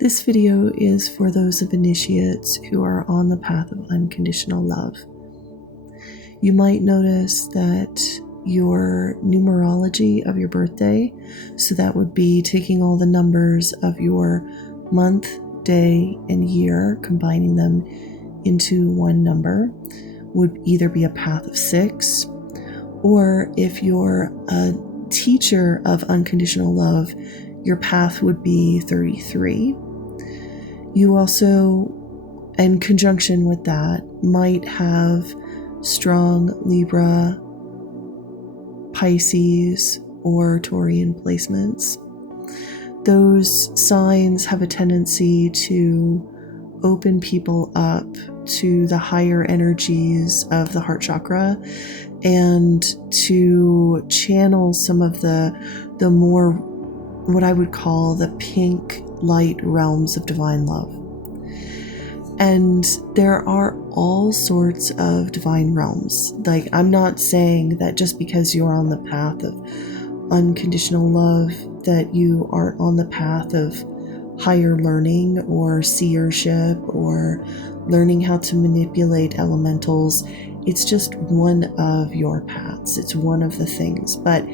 This video is for those of initiates who are on the path of unconditional love. You might notice that your numerology of your birthday, so that would be taking all the numbers of your month, day, and year, combining them into one number, would either be a path of 6, or if you're a teacher of unconditional love, your path would be 33. You also, in conjunction with that, might have strong Libra, Pisces, or Taurian placements. Those signs have a tendency to open people up to the higher energies of the heart chakra and to channel some of the more, what I would call the pink light realms of divine love. And there are all sorts of divine realms. Like, I'm not saying that just because you're on the path of unconditional love that you aren't on the path of higher learning or seership or learning how to manipulate elementals. It's just one of your paths. It's one of the things. But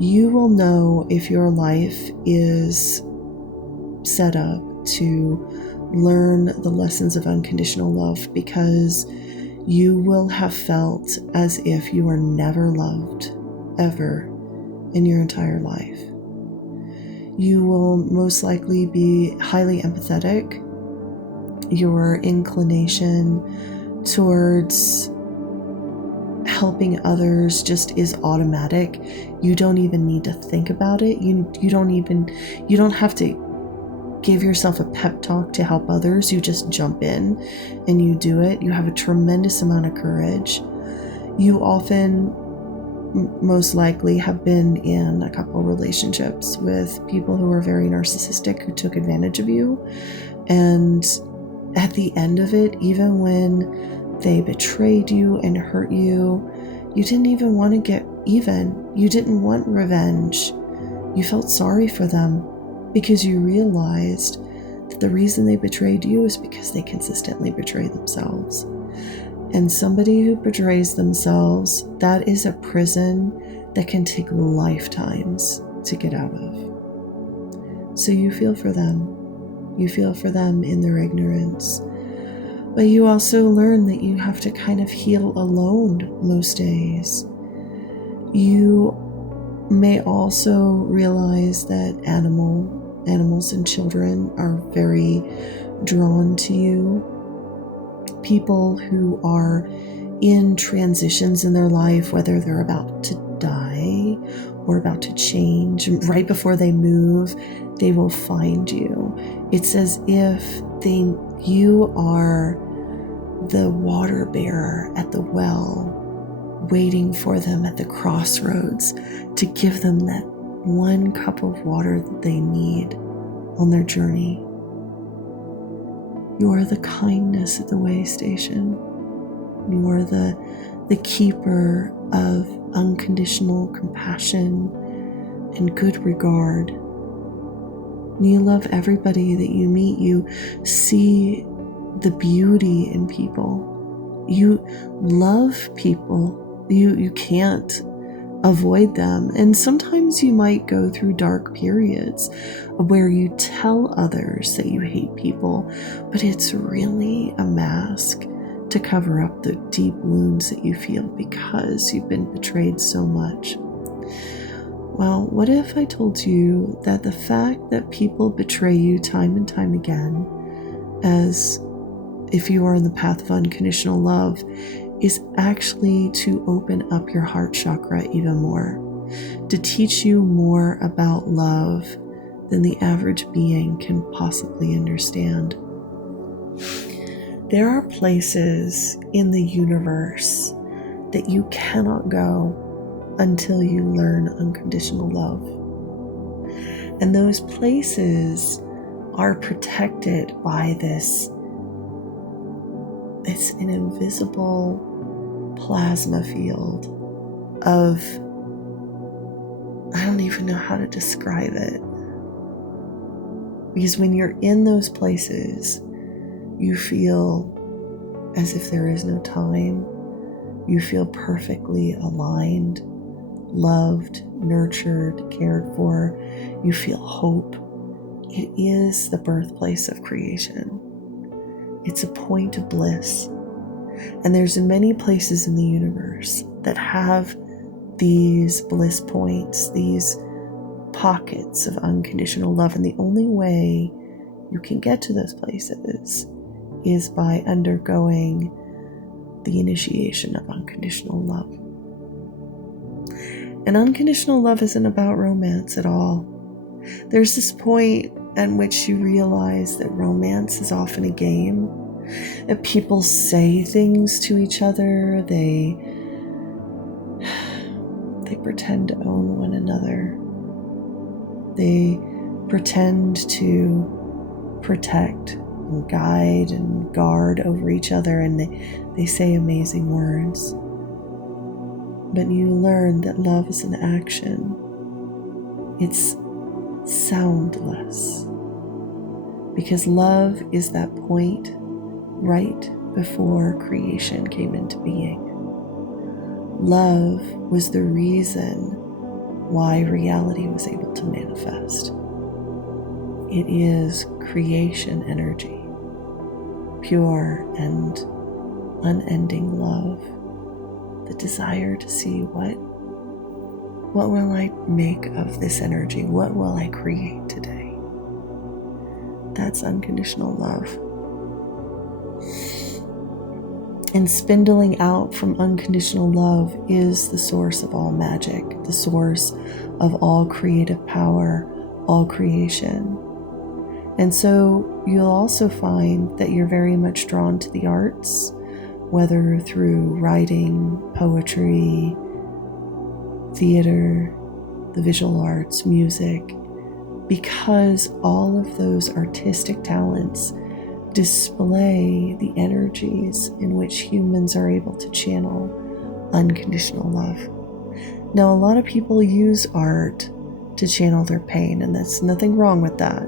you will know if your life is set up to learn the lessons of unconditional love, because you will have felt as if you were never loved ever in your entire life. You will most likely be highly empathetic. Your inclination towards helping others just is automatic. You don't even need to think about it. You don't have to give yourself a pep talk to help others. You just jump in and you do it. You have a tremendous amount of courage. You often, most likely, have been in a couple relationships with people who are very narcissistic, who took advantage of you. And at the end of it, even when they betrayed you and hurt you, you didn't even want to get even. You didn't want revenge. You felt sorry for them because you realized that the reason they betrayed you is because they consistently betray themselves. And somebody who betrays themselves, that is a prison that can take lifetimes to get out of. So you feel for them. You feel for them in their ignorance. But you also learn that you have to kind of heal alone most days. You may also realize that animals and children are very drawn to you. People who are in transitions in their life, whether they're about to die or about to change, right before they move, they will find you. It's as if you are the water bearer at the well, waiting for them at the crossroads to give them that one cup of water that they need on their journey. You are the kindness at the way station. You are the keeper of unconditional compassion and good regard. You love everybody that you meet. You see the beauty in people. You love people. You can't avoid them. And sometimes you might go through dark periods where you tell others that you hate people, but it's really a mask to cover up the deep wounds that you feel because you've been betrayed so much. Well, what if I told you that the fact that people betray you time and time again, as if you are in the path of unconditional love, is actually to open up your heart chakra even more, to teach you more about love than the average being can possibly understand. There are places in the universe that you cannot go until you learn unconditional love. And those places are protected by this an invisible plasma field of, I don't even know how to describe it. Because when you're in those places, you feel as if there is no time. You feel perfectly aligned, loved, nurtured, cared for. You feel hope. It is the birthplace of creation. It's a point of bliss. And there's many places in the universe that have these bliss points, these pockets of unconditional love. And the only way you can get to those places is by undergoing the initiation of unconditional love. And unconditional love isn't about romance at all. There's this point at which you realize that romance is often a game, that people say things to each other, they pretend to own one another. They pretend to protect and guide and guard over each other, and they say amazing words. But you learn that love is an action. It's soundless. Because love is that point right before creation came into being. Love was the reason why reality was able to manifest. It is creation energy, pure and unending love, the desire to see what will I make of this energy? What will I create today? That's unconditional love. And spindling out from unconditional love is the source of all magic, the source of all creative power, all creation. And so you'll also find that you're very much drawn to the arts, whether through writing, poetry, theater, the visual arts, music, because all of those artistic talents display the energies in which humans are able to channel unconditional love. Now, a lot of people use art to channel their pain, and there's nothing wrong with that.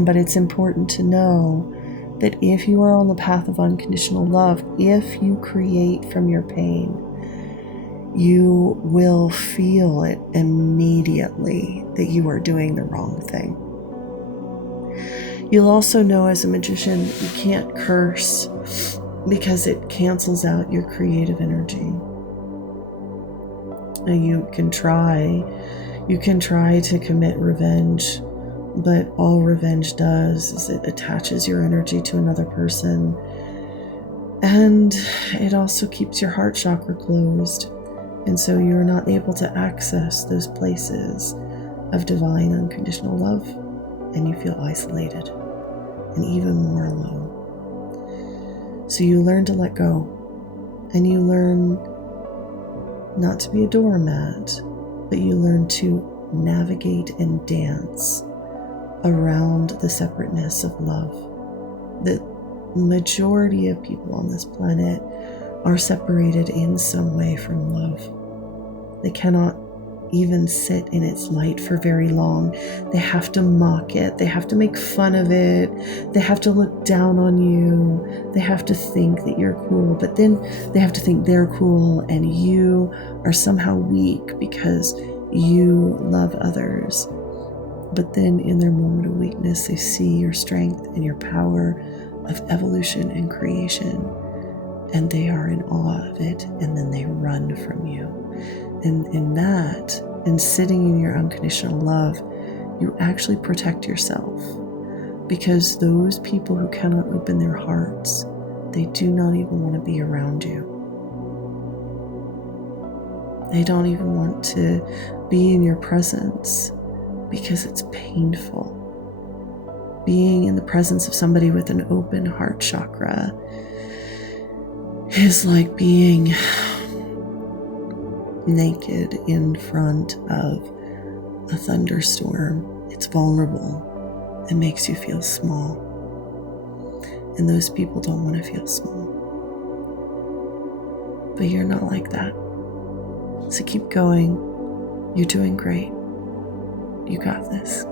But it's important to know that if you are on the path of unconditional love, if you create from your pain, you will feel it immediately that you are doing the wrong thing. You'll also know as a magician, you can't curse because it cancels out your creative energy. You can try to commit revenge, but all revenge does is it attaches your energy to another person, and it also keeps your heart chakra closed, and so you're not able to access those places of divine unconditional love, and you feel isolated and even more alone. So you learn to let go, and you learn not to be a doormat, but you learn to navigate and dance around the separateness of love. The majority of people on this planet are separated in some way from love. They cannot even sit in its light for very long. They have to mock it. They have to make fun of it. They have to look down on you. They have to think that you're cool, but then they have to think they're cool and you are somehow weak because you love others. But then in their moment of weakness, they see your strength and your power of evolution and creation, and they are in awe of it, and then they run from you. And in that, and sitting in your unconditional love, you actually protect yourself, because those people who cannot open their hearts, they do not even want to be around you. They don't even want to be in your presence because it's painful. Being in the presence of somebody with an open heart chakra is like being naked in front of a thunderstorm. It's vulnerable. It makes you feel small. And those people don't want to feel small. But you're not like that. So keep going. You're doing great. You got this.